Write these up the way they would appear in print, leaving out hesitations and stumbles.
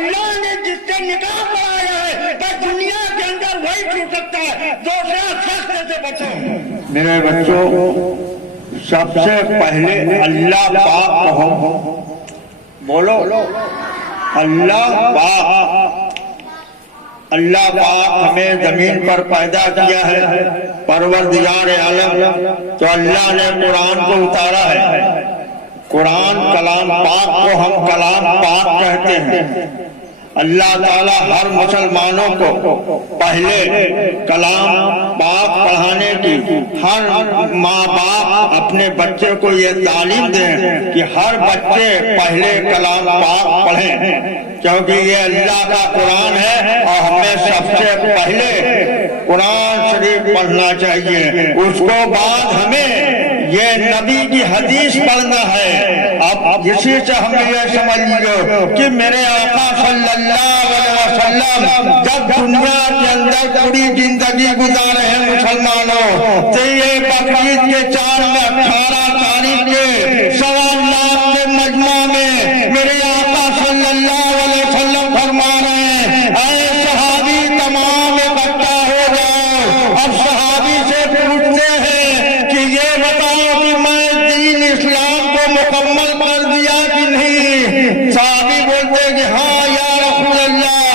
اللہ نے جس سے نکاح پڑھایا ہے بس دنیا کے اندر وہی چھوٹ سکتا ہے دوسرا سخت سے بچو۔ میرے بچوں، سب سے پہلے اللہ پاک کہو، بولو اللہ پاک۔ اللہ پاک ہمیں زمین پر پیدا کیا ہے، پروردگار عالم، تو اللہ نے قرآن کو اتارا ہے۔ قرآن کلام پاک کو ہم کلام پاک کہتے ہیں۔ اللہ تعالیٰ ہر مسلمانوں کو پہلے کلام پاک پڑھانے کی، ہر ماں باپ اپنے بچے کو یہ تعلیم دیں کہ ہر بچے پہلے کلام پاک پڑھیں، کیونکہ یہ اللہ کا قرآن ہے اور ہمیں سب سے پہلے قرآن شریف پڑھنا چاہیے، اس کو بعد ہمیں یہ نبی کی حدیث پڑھنا ہے۔ اب اسی سے ہم یہ سمجھ لیجیے کہ میرے آقا صلی اللہ علیہ وسلم جب دنیا کے اندر پوری زندگی گزارے ہیں مسلمانوں، تو یہ بقرعید کے چاند میں 18 تاریخ کے 1.25 لاکھ کے مجمع میں میرے آقا صلی اللہ علیہ وسلم فرما رہے ہیں اے صحابی تمام اکٹھا ہو جاؤ۔ اب صحابی سے پوچھتے ہیں کہ یہ بتاؤ کہ میں دین اسلام کو مکمل کر دیا کہ نہیں؟ صحابی بولتے کہ ہاں یا رسول اللہ۔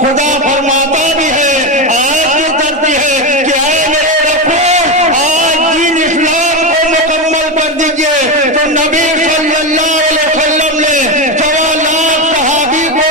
خدا فرماتا بھی ہے، آیت بھی کرتی ہے کہ اے میرے رسول آج دین اسلام کو مکمل کر دیجئے۔ تو نبی صلی اللہ علیہ وسلم نے 1.25 لاکھ صحابی کو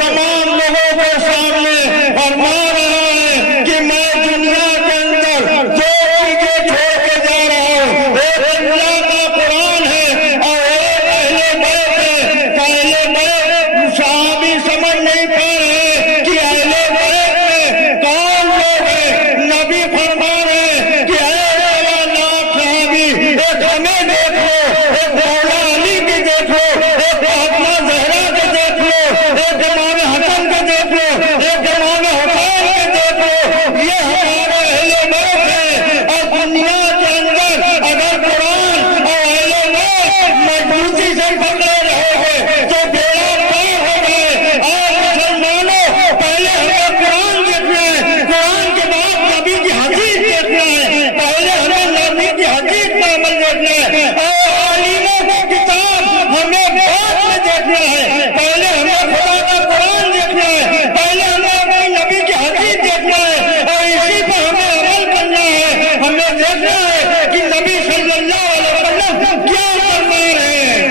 تمام لوگوں کے سامنے فرما رہا ہے کہ میں دنیا کے اندر جو چیزیں چھوڑ کے جا رہا ہوں، ایک اللہ کا قرآن ہے اور ایک اہل بیت ہے۔ اہل بیت صحابی سمجھ نہیں پا رہے کہ اہل بیت میں کون لوگ ہیں۔ نبی فرما رہے ہیں کہ اے 1.25 لاکھ صحابی، ایک ہمیں دیکھ لو، ایک مولا علی کی دیکھ لو، ایک فاطمہ زہرا کے دیکھ لو، ایک امام حسن کے دیکھ لو، ایک امام حسین کے دیکھ لو، یہ ہمارے اہل بیت ہیں۔ اور دنیا کے اندر اگر قرآن اور اہل بیت مضبوطی سے پکڑے رہے گے تو بیڑا پار ہو گئے۔ اور مسلمانوں، پہلے ہمیں قرآن دیکھنا ہے، قرآن کے بعد نبی کی حدیث دیکھنا ہے، پہلے ہمیں نبی کی حدیث پر عمل دیکھنا ہے، اور عالموں کی کتاب ہمیں بعد میں دیکھنا ہے۔ پہلے ہمیں خدا کا قرآن دیکھنا ہے، پہلے ہمیں اپنے نبی کی حدیث دیکھنا ہے، اور اسی پر ہمیں عمل کرنا ہے۔ ہمیں دیکھنا ہے کہ نبی صلی اللہ علیہ وسلم کیا فرما رہے ہیں،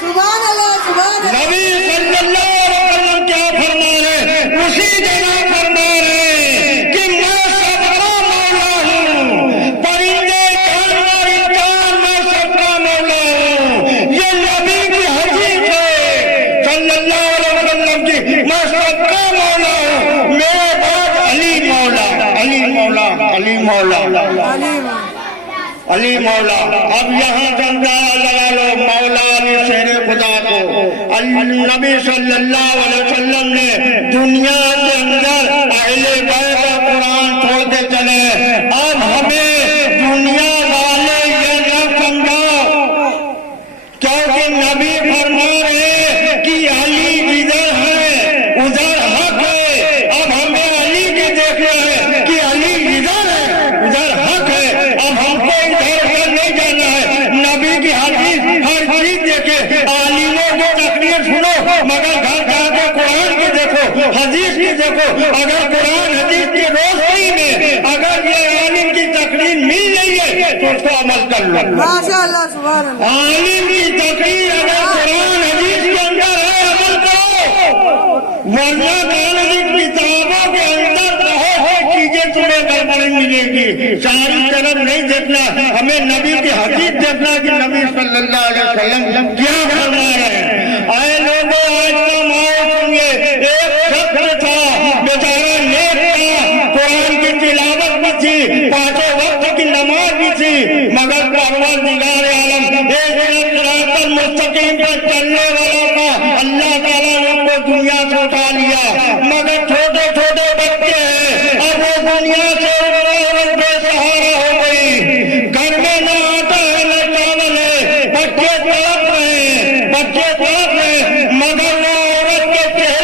سبحان اللہ، سبحان اللہ۔ نبی صلی اللہ علیہ وسلم کیا فرما رہے ہیں، اسی جگہ فرما رہے ہیں کہ میں سب کا مولا ہوں، پرندے جانور انسان میں سب کا مولا ہوں۔ یہ نبی کی حدیث ہے صلی اللہ علیہ وسلم کی، میں سب کا مولا ہوں، میرے بعد علی مولا، علی مولا، علی مولا، علی مولا۔ اب یہاں جنگا لگا لو مولا علی شیر خدا کو۔ نبی صلی اللہ علیہ وسلم نے دنیا کے اندر اہل بیت کا قرآن چھوڑ کے چلے۔ اب ہمیں دنیا والے یہ نہ سمجھو، کیونکہ نبی فرما رہے کہ علی جدھر ہے ادھر حق ہے۔ اب ہمیں علی کے دیکھنا ہے کہ علی جدھر ہے ادھر حق ہے۔ اب ہم کو ادھر ادھر نہیں جانا ہے، نبی کی حدیث ہر چیز دیکھے، عالموں کی تقریر سنو مگر گھر جا کے قرآن کی دیکھو، حدیث کی دیکھو۔ اگر قرآن حدیث کی روشنی میں اگر یہ عالم کی تقریر مل رہی ہے تو اس کو عمل کر لو۔ ماشاء اللہ، سبحان اللہ۔ عالم کی تقریر اگر قرآن حدیث کے اندر ہے عمل کرو، ورنہ قرآن کی کتابوں کے اندر بہت چیزیں تمہیں گڑبڑ ملے گی۔ ساری طرف نہیں دیکھنا، ہمیں نبی کی حدیث دیکھنا کہ نبی صلی اللہ علیہ وسلم کیا فرما رہے ہیں۔ اے لوگوں، آج کا ماحول سنیے، ایک شخص تھا بیچارہ نیک تھا، قرآن کی تلاوت بھی تھی، 5 وقت کی نماز بھی تھی، مگر پروردگار عالم ایک صراط المستقیم پر چلنے والا تھا، اللہ تعالیٰ نے ان کو دنیا سے اٹھا لیا۔ مگر چھوٹے چھوٹے بچے ہیں، اب وہ دنیا سے بے سہارا ہو گئی، گھر میں نہ آٹا ہے نہ چاول ہے، بچے تڑپ رہے ہیں، بچے تڑپ رہے ہیں، مگر وہ عورت کے چہرے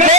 2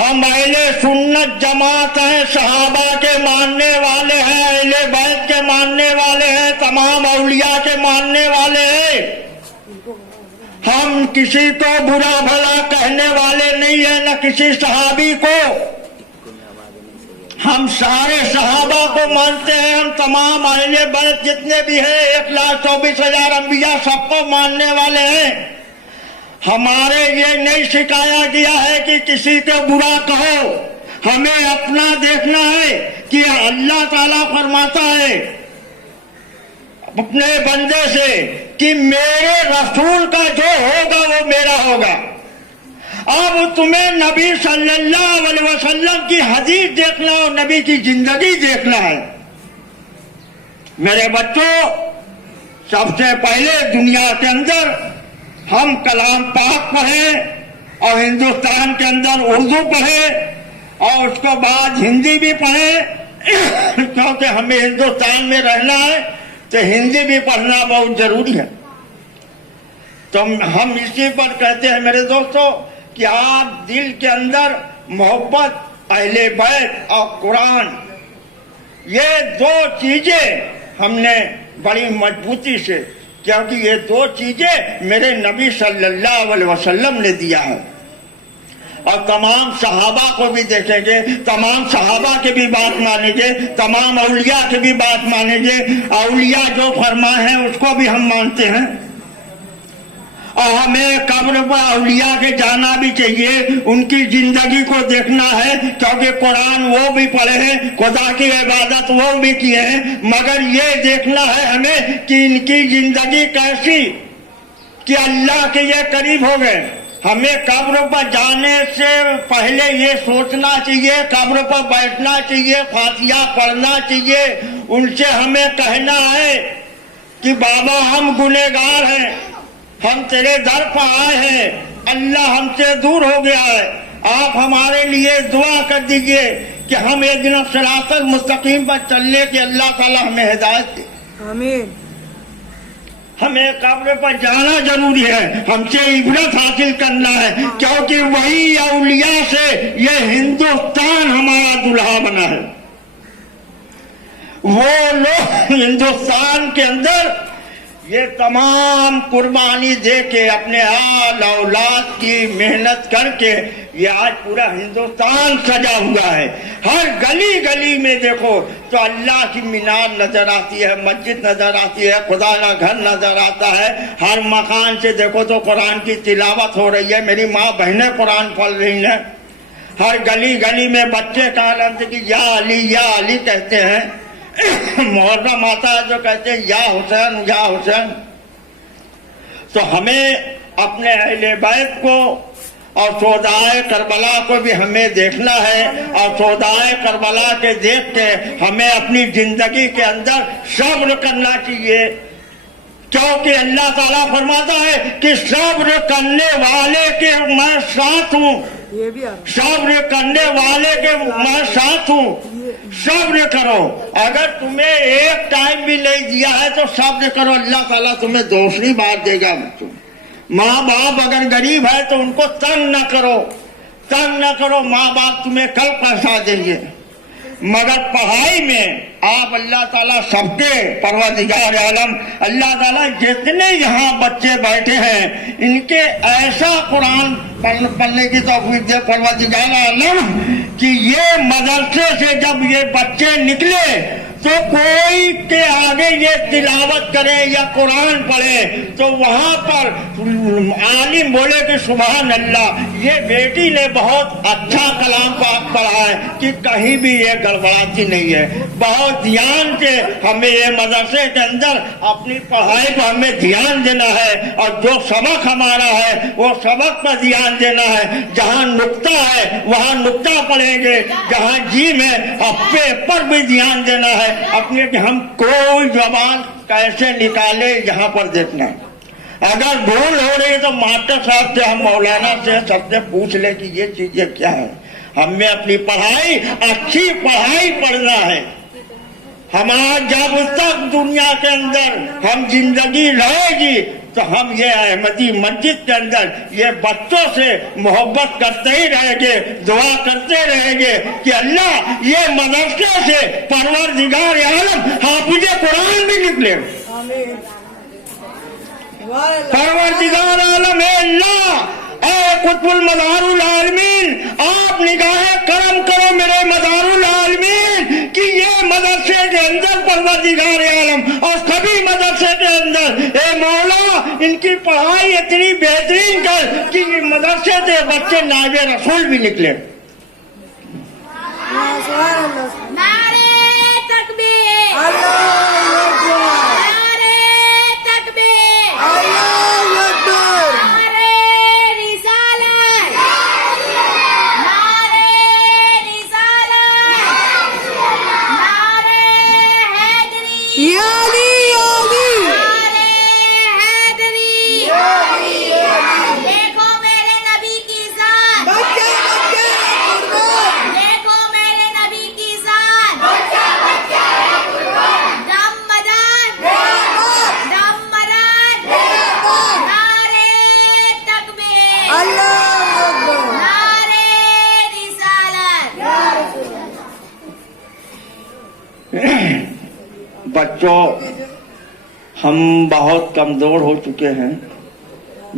ہم اہل سنت جماعت ہیں، صحابہ کے ماننے والے ہیں، اہل بیت کے ماننے والے ہیں، تمام اولیاء کے ماننے والے ہیں۔ ہم کسی کو برا بھلا کہنے والے نہیں ہیں، نہ کسی صحابی کو۔ ہم سارے صحابہ کو مانتے ہیں، ہم تمام اہل بیت جتنے بھی ہیں 1,24,000 انبیاء سب کو ماننے والے ہیں۔ ہمارے یہ نہیں سکھایا گیا ہے کہ کسی کو برا کہو، ہمیں اپنا دیکھنا ہے کہ اللہ تعالیٰ فرماتا ہے اپنے بندے سے کہ میرے رسول کا جو ہوگا وہ میرا ہوگا۔ اب تمہیں نبی صلی اللہ علیہ وسلم کی حدیث دیکھنا اور نبی کی زندگی دیکھنا ہے۔ میرے بچوں، سب سے پہلے دنیا کے اندر ہم کلام پاک پڑھیں اور ہندوستان کے اندر اردو پڑھیں اور اس کے بعد ہندی بھی پڑھیں، کیونکہ ہمیں ہندوستان میں رہنا ہے تو ہندی بھی پڑھنا بہت ضروری ہے۔ تو ہم اسی پر کہتے ہیں میرے دوستوں کہ آپ دل کے اندر محبت، اہل بیت اور قرآن، یہ دو چیزیں ہم نے بڑی مضبوطی سے، کیونکہ یہ دو چیزیں میرے نبی صلی اللہ علیہ وسلم نے دیا ہے۔ اور تمام صحابہ کو بھی دیکھیں گے، تمام صحابہ کی بھی بات مانیں گے، تمام اولیاء کی بھی بات مانیں گے، اولیاء جو فرمائے ہیں اس کو بھی ہم مانتے ہیں۔ اور ہمیں قبر پر اولیاء کے جانا بھی چاہیے، ان کی زندگی کو دیکھنا ہے، کیونکہ قرآن وہ بھی پڑھے ہیں، خدا کی عبادت وہ بھی کیے ہیں، مگر یہ دیکھنا ہے ہمیں کہ ان کی زندگی کیسی کہ اللہ کے یہ قریب ہو گئے۔ ہمیں قبر پر جانے سے پہلے یہ سوچنا چاہیے، قبر پر بیٹھنا چاہیے، فاتحہ پڑھنا چاہیے، ان سے ہمیں کہنا ہے کہ بابا ہم گنہگار ہیں، ہم تیرے در پر آئے ہیں، اللہ ہم سے دور ہو گیا ہے، آپ ہمارے لیے دعا کر دیجئے کہ ہم ایک دن صراط المستقیم پر چلنے کے اللہ تعالیٰ ہمیں ہدایت دے۔ آمین۔ ہمیں قبر پر جانا ضروری ہے، ہم سے عبرت حاصل کرنا ہے، کیونکہ وہی اولیاء سے یہ ہندوستان ہمارا دلہا بنا ہے۔ وہ لوگ ہندوستان کے اندر یہ تمام قربانی دے کے اپنے آل اولاد کی محنت کر کے یہ آج پورا ہندوستان سجا ہوا ہے۔ ہر گلی گلی میں دیکھو تو اللہ کی مینار نظر آتی ہے، مسجد نظر آتی ہے، خدا کا گھر نظر آتا ہے، ہر مکان سے دیکھو تو قرآن کی تلاوت ہو رہی ہے، میری ماں بہنیں قرآن پڑھ رہی ہیں، ہر گلی گلی میں بچے کا لفظ کہ یا علی کہتے ہیں، محرم آتا ہے جو کہتے ہیں یا حسین یا حسین۔ تو ہمیں اپنے اہل بیت کو اور شہدائے کربلا کو بھی ہمیں دیکھنا ہے، اور شہدائے کربلا کے دیکھ کے ہمیں اپنی زندگی کے اندر صبر کرنا چاہیے، کیونکہ اللہ تعالیٰ فرماتا ہے کہ صبر کرنے والے کے میں ساتھ ہوں، صبر کرنے والے کے میں ساتھ ہوں، صبر کرو۔ اگر تمہیں ایک ٹائم بھی نہیں دیا ہے تو صبر کرو، اللہ تعالیٰ تمہیں دوسری بار دے گا۔ ماں باپ اگر غریب ہے تو ان کو تنگ نہ کرو، تنگ نہ کرو، ماں باپ تمہیں کل پیسہ دیں گے، مگر پڑھائی میں آپ اللہ تعالیٰ سب کے پروردگار عالم اللہ تعالیٰ جتنے یہاں بچے بیٹھے ہیں ان کے ایسا قرآن پڑھنے کی توفیق دے پروردگار عالم کہ یہ مدرسے سے جب یہ بچے نکلے تو کوئی کے آگے یہ تلاوت کرے یا قرآن پڑھے تو وہاں پر عالم بولے کہ سبحان اللہ، یہ بیٹی نے بہت اچھا کلام پاک پڑھا ہے کہ کہیں بھی یہ گڑبڑاتی نہیں ہے۔ بہت دھیان سے ہمیں یہ مدرسے کے اندر اپنی پڑھائی پر ہمیں دھیان دینا ہے، اور جو سبق ہمارا ہے وہ سبق پر دھیان دینا ہے، جہاں نقطہ ہے وہاں نقطہ پڑھیں گے، جہاں جیم ہے اپنے پر بھی دھیان دینا ہے، اپنے کہ ہم کوئی زبان کیسے نکالے یہاں پر دیکھنا ہے۔ اگر بھول ہو رہی ہے تو ماسٹر صاحب سے، ہم مولانا سے سب سے پوچھ لیں کہ یہ چیزیں کیا ہے۔ ہمیں اپنی پڑھائی، اچھی پڑھائی پڑھنا ہے۔ ہمارا جب تک دنیا کے اندر ہم زندگی رہے گی تو ہم یہ احمدی مسجد کے اندر یہ بچوں سے محبت کرتے ہی رہیں گے, دعا کرتے رہیں گے کہ اللہ یہ مدرسے سے پروردگار عالم حافظ قرآن بھی نکلے. آمین. پروردگار عالم اے اللہ, اے قطب المظہر العالمین, آپ نگاہ کرم کرو میرے مظہر العالمین کہ یہ مدرسے کے اندر پروردگار عالم اور سبھی مدرسے کے اندر اے مولا ان کی پڑھائی اتنی بہترین کر کہ یہ مدرسے سے بچے نائب رسول بھی نکلے. سبحان اللہ. نعرے تکبیر, اللہ اکبر. نعرے تکبیر, اللہ اکبر. نعرے رسالت, نعرے رسالت, نعرے حیدری, یا علی یا علی. نعرے حیدری. یا علی یا علی. دیکھو میرے نبی کی ذات, بچے بچے قربان. دیکھو میرے نبی کی ذات, دم مدد, دم مدد, نعرے تکبیر, اللہ اکبر. نعرے رسالت. بچوں, ہم بہت کمزور ہو چکے ہیں,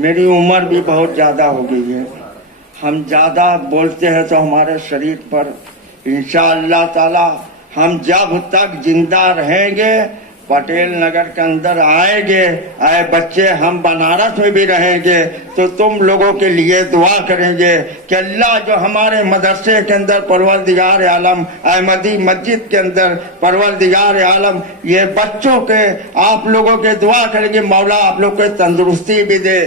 میری عمر بھی بہت زیادہ ہو گئی ہے. ہم زیادہ بولتے ہیں تو ہمارے شریر پر انشاءاللہ تعالی ہم جب تک زندہ رہیں گے پٹیل نگر کے اندر آئیں گے, اے بچے ہم بنارس میں بھی رہیں گے تو تم لوگوں کے لیے دعا کریں گے کہ اللہ جو ہمارے مدرسے کے اندر پروردگار عالم احمدی مسجد کے اندر پروردگار عالم یہ بچوں کے آپ لوگوں کے دعا کریں گے مولا آپ لوگ کو تندرستی بھی دے,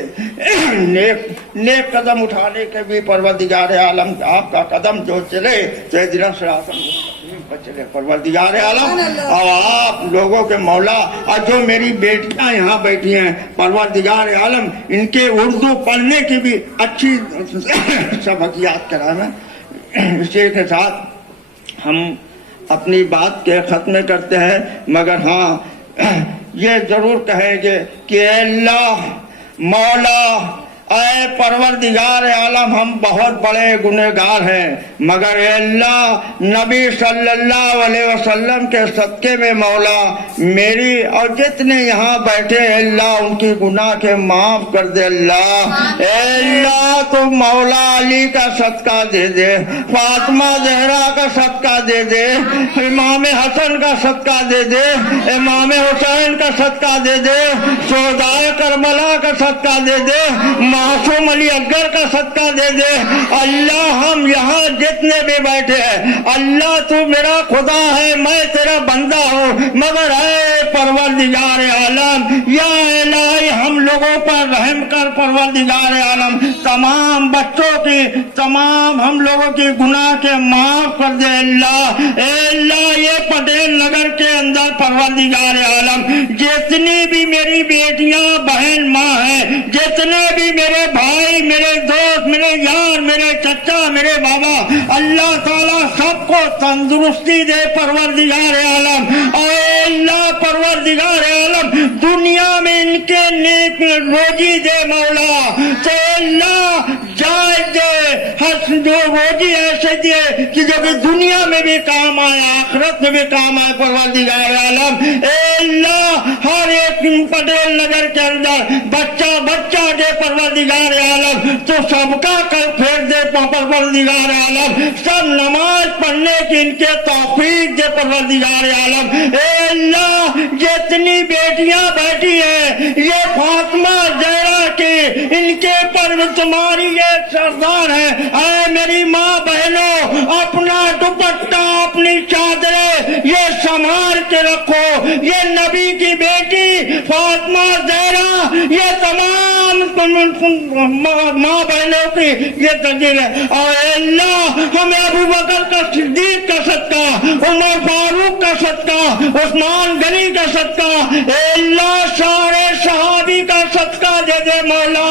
نیک قدم اٹھانے کے بھی پروردگار عالم آپ کا قدم جو چلے تو اہدنا الصراط المستقیم پر چلے پروردگار عالم. اور آپ لوگوں کے مولا اور جو میری بیٹیاں یہاں بیٹھی ہیں پروردگار عالم ان کے اردو پڑھنے کی بھی اچھی سبق یاد کرانا. اسی کے ساتھ ہم اپنی بات کے ختم کرتے ہیں, مگر ہاں یہ ضرور کہیں گے کہ اے اللہ مولا اے پروردگار عالم ہم بہت بڑے گنہگار ہیں, مگر اے اللہ نبی صلی اللہ علیہ وسلم کے صدقے میں مولا میری اور جتنے یہاں بیٹھے اے اللہ ان کی گناہ کے معاف کر دے. اللہ اے اللہ تو مولا علی کا صدقہ دے دے, فاطمہ زہرا کا صدقہ دے دے, امام حسن کا صدقہ دے دے, امام حسین کا صدقہ دے دے, شہدائے کربلا کا صدقہ دے دے, معصوم علی اکبر کا صدقہ دے دے. اللہ ہم یہاں جتنے بھی بیٹھے ہیں اللہ تو میرا خدا ہے میں تیرا بندہ ہوں, مگر اے پروردگار عالم یا الہی ہم لوگوں پر رحم کر پروردگار عالم, تمام بچوں کی تمام ہم لوگوں کی گناہ کے معاف کر دے. اللہ اے اللہ یہ پٹیل نگر کے اندر پروردگار عالم جتنی بھی میری بیٹیاں بہن ماں ہیں, جتنے بھی میرے بھائی میرے دوست میرے یار میرے چچا میرے بابا اللہ تعالیٰ سب کو تندرستی دے پروردگار عالم. اے اللہ پروردگار عالم دنیا میں ان کے نیک روزی دے مولا, تو اللہ جائز دے, ہر جو روزی ایسے دے کہ جو کہ دنیا میں بھی کام آئے آخرت میں بھی کام آئے پروردگار عالم. اے اللہ ہر ایک پٹیل نگر کے اندر بچہ بچہ دے پروردگار عالم, تو سب کا کل پھیر دے پروردگار عالم, سب نماز پڑھنے کی ان کے توفیق دے پروردگار عالم. اے اللہ جتنی بیٹیاں بیٹھی ہیں یہ فاطمہ زہرا کی ان کے پر تمہاری یہ سردار ہے, اے میری ماں بہنوں اپنا دوپٹہ اپنی چادریں یہ سنبھال کے رکھو, یہ نبی کی بیٹی فاطمہ زہرا یہ تمام ماں بہنوں کی یہ تجلیل ہے. اور اے اللہ ہمیں ابو بکر کا صدیق کا صدقہ, عمر فاروق کا صدقہ, عثمان غنی کا صدقہ, اے اللہ سارے صحابی کا صدقہ دے دے مولا.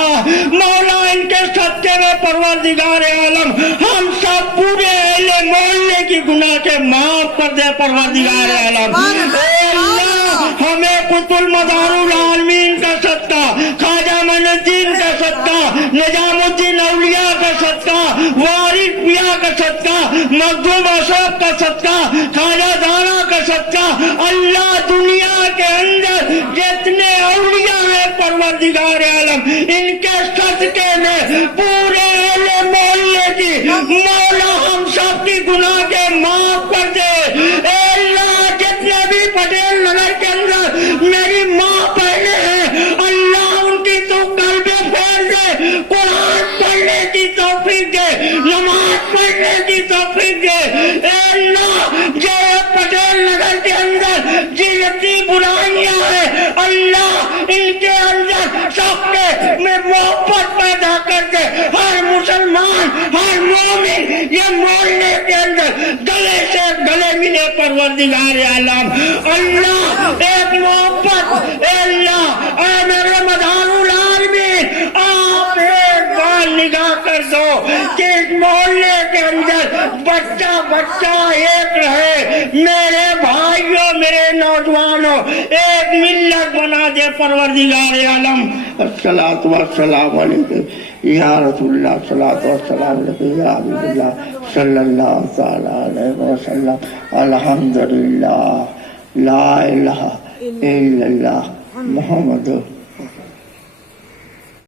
مولا ان کے صدقے میں پروردگار عالم ہم سب پورے اہل محلے کی گناہ کے معاف کر دے پروردگار عالم. اے اللہ ہمیں قطب مدارul عالمین کا صدقہ، خواجہ معین الدین کا صدقہ، نظام الدین اولیاء کا صدقہ، وارث پیا کا صدقہ، مخدوم اشرف کا صدقہ، خواجہ دانا کا صدقہ، اللہ دنیا کے اندر جتنے اولیاء ہیں پروردگار عالم ان کے صدقے میں پورے اہل محلے کی مولا ہم سب کی گناہ کے معاف کر دے۔ اے اللہ جتنے بھی پٹیل نگر کے اندر میری ماں بہنیں ہیں اللہ ان کی تو قلب پھیر دے، قرآن پڑھنے کی توفیق دے، نماز پڑھنے کی توفیق دے۔ اے اللہ جو پٹیل نگر کے اندر جتنی برائیاں ہیں اللہ ان کے اندر سب میں محبت پیدا کر دے۔ ہر مسلمان ہر مومن یہ محلے کے اندر گلے سے گلے ملے پروردگار عالم اللہ ایک محبت۔ اے اللہ اے میرے مدارul عالمین آپ ایک بار نگاہ کر دو کہ اس محلے کے اندر بچہ بچہ ایک رہے، میرے بھائیوں میرے نوجوانوں ایک ملت بنا دے پروردگار عالم۔ الصلاۃ والسلام علیکم یا رسول اللہ، الصلاۃ والسلام علیکم یا حبیب اللہ صلی اللہ تعالی علیہ وسلم۔ الحمدللہ لا الہ الا اللہ محمد